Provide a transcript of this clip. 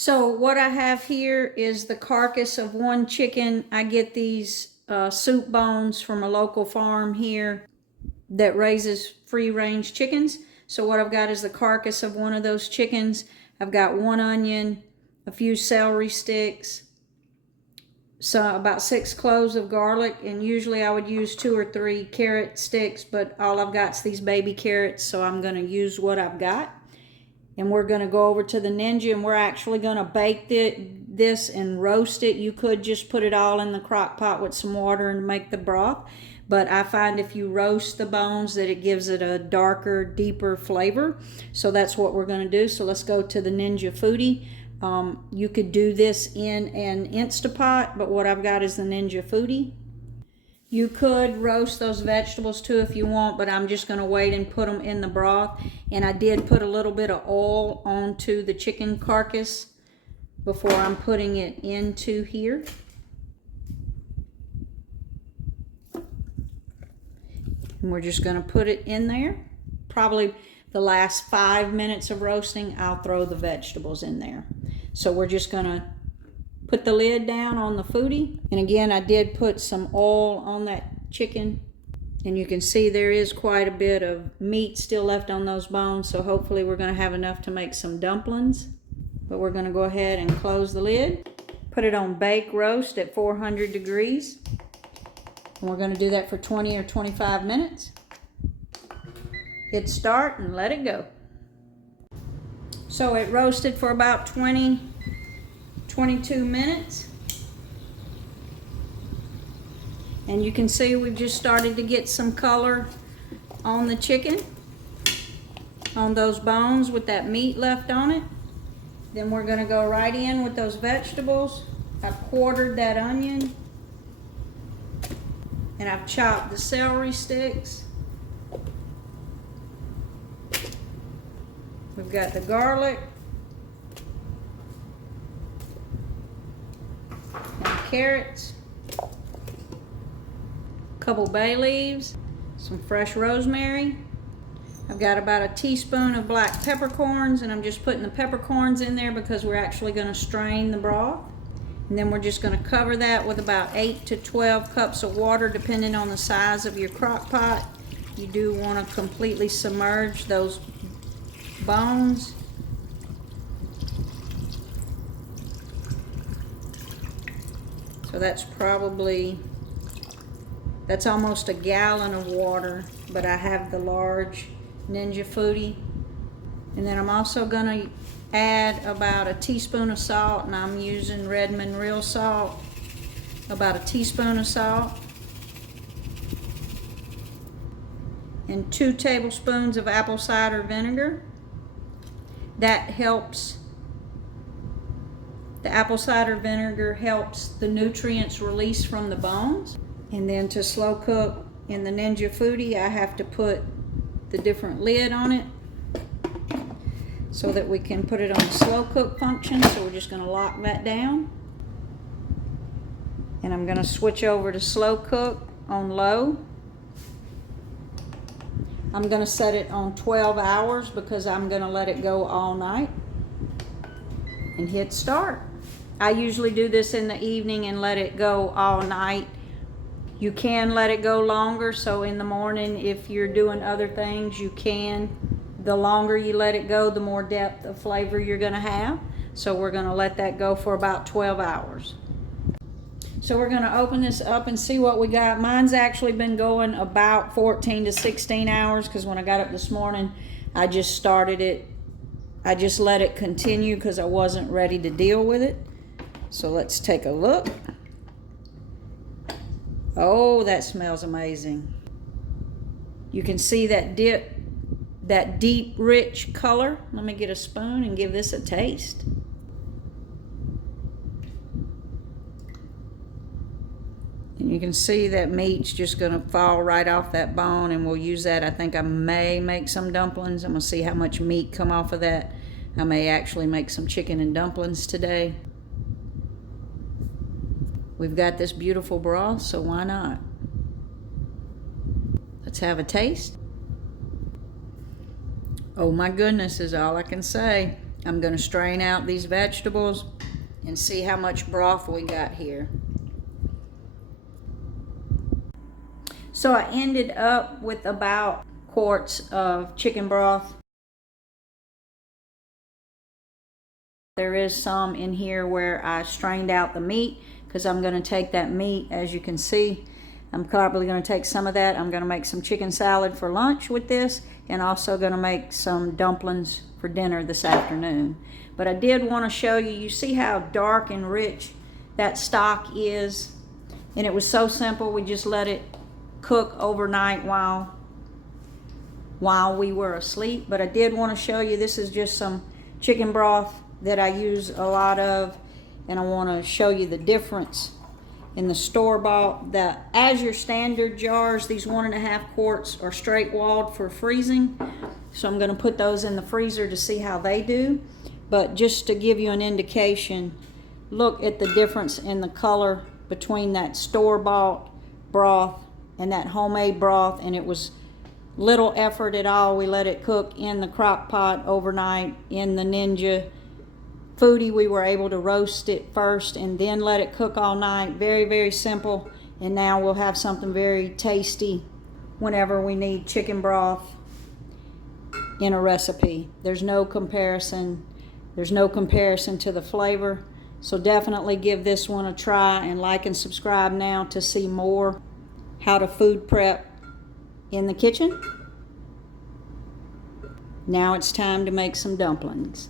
So what I have here is the carcass of one chicken. I get these soup bones from a local farm here that raises free-range chickens. So what I've got is the carcass of one of those chickens. I've got one onion, a few celery sticks, so about 6 cloves of garlic, and usually I would use 2 or 3 carrot sticks, but all I've got is these baby carrots, so I'm going to use what I've got. And we're going to go over to the Ninja, and we're actually going to bake this and roast it. You could just put it all in the crock pot with some water and make the broth, but I find if you roast the bones that it gives it a darker, deeper flavor. So that's what we're going to do. So let's go to the Ninja Foodi. You could do this in an Instapot, but what I've got is the Ninja Foodi. You could roast those vegetables too if you want, but I'm just going to wait and put them in the broth. And I did put a little bit of oil onto the chicken carcass before I'm putting it into here. And we're just going to put it in there. Probably the last 5 minutes of roasting, I'll throw the vegetables in there. So we're just going to put the lid down on the Foodi. And again, I did put some oil on that chicken. And you can see there is quite a bit of meat still left on those bones. So hopefully we're going to have enough to make some dumplings. But we're going to go ahead and close the lid. Put it on bake roast at 400 degrees. And we're going to do that for 20 or 25 minutes. Hit start and let it go. So it roasted for about 22 minutes. And you can see we've just started to get some color on the chicken, on those bones with that meat left on it. Then we're going to go right in with those vegetables. I've quartered that onion. And I've chopped the celery sticks. We've got the garlic. And the carrots. A couple bay leaves. Some fresh rosemary. I've got about a teaspoon of black peppercorns, and I'm just putting the peppercorns in there because we're actually going to strain the broth. And then we're just going to cover that with about 8 to 12 cups of water, depending on the size of your crock pot. You do want to completely submerge those bones. So that's almost a gallon of water, but I have the large Ninja Foodi. And then I'm also going to add about a teaspoon of salt, and I'm using Redmond real salt, about a teaspoon of salt, and 2 tablespoons of apple cider vinegar. That helps, the apple cider vinegar helps the nutrients release from the bones. And then to slow cook in the Ninja Foodi, I have to put the different lid on it so that we can put it on the slow cook function. So we're just going to lock that down. And I'm going to switch over to slow cook on low. I'm going to set it on 12 hours because I'm going to let it go all night. And hit start. I usually do this in the evening and let it go all night. You can let it go longer, so in the morning if you're doing other things you can. The longer you let it go, the more depth of flavor you're going to have. So we're going to let that go for about 12 hours. So we're going to open this up and see what we got. Mine's actually been going about 14 to 16 hours because when I got up this morning, I just started it. I just let it continue because I wasn't ready to deal with it. So let's take a look. Oh, that smells amazing. You can see that deep, rich color. Let me get a spoon and give this a taste. And you can see that meat's just going to fall right off that bone, and we'll use that. I think I may make some dumplings. I'm going to see how much meat come off of that. I may actually make some chicken and dumplings today. We've got this beautiful broth, so why not? Let's have a taste. Oh my goodness is all I can say. I'm going to strain out these vegetables and see how much broth we got here. So I ended up with about quarts of chicken broth. There is some in here where I strained out the meat because I'm going to take that meat, as you can see. I'm probably going to take some of that. I'm going to make some chicken salad for lunch with this, and also going to make some dumplings for dinner this afternoon. But I did want to show you, you see how dark and rich that stock is? And it was so simple. We just let it cook overnight while we were asleep. But I did want to show you, this is just some chicken broth that I use a lot of, and I want to show you the difference in the store-bought. As your standard jars, these 1.5 quarts are straight walled for freezing, so I'm going to put those in the freezer to see how they do. But just to give you an indication, look at the difference in the color between that store-bought broth and that homemade broth. And it was little effort at all. We let it cook in the crock pot overnight. In the Ninja Foodi, we were able to roast it first and then let it cook all night. Very, very simple. And now we'll have something very tasty whenever we need chicken broth in a recipe. There's no comparison. There's no comparison to the flavor. So definitely give this one a try, and like and subscribe now to see more how to food prep in the kitchen. Now it's time to make some dumplings.